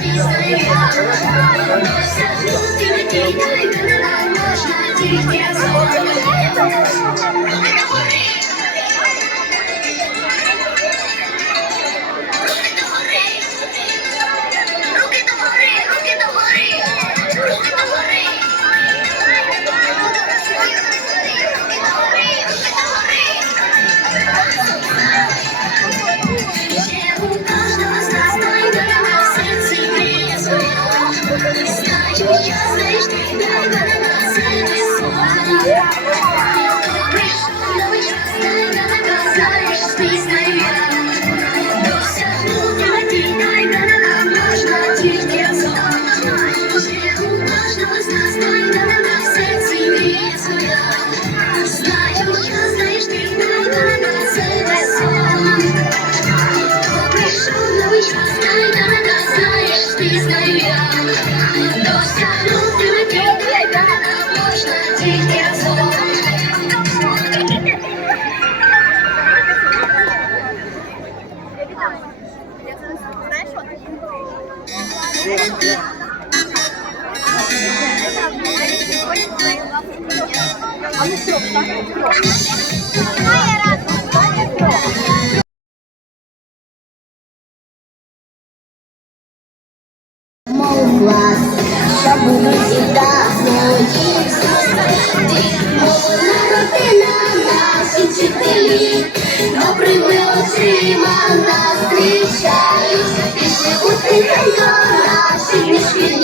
Thank you. Yazmıştık dalgalanıp Мов клас забудуть і дасть моїх зустріти. Мовна наші вчителі, добрими очима нас зустрічають, і живуть тихенько наші мішки.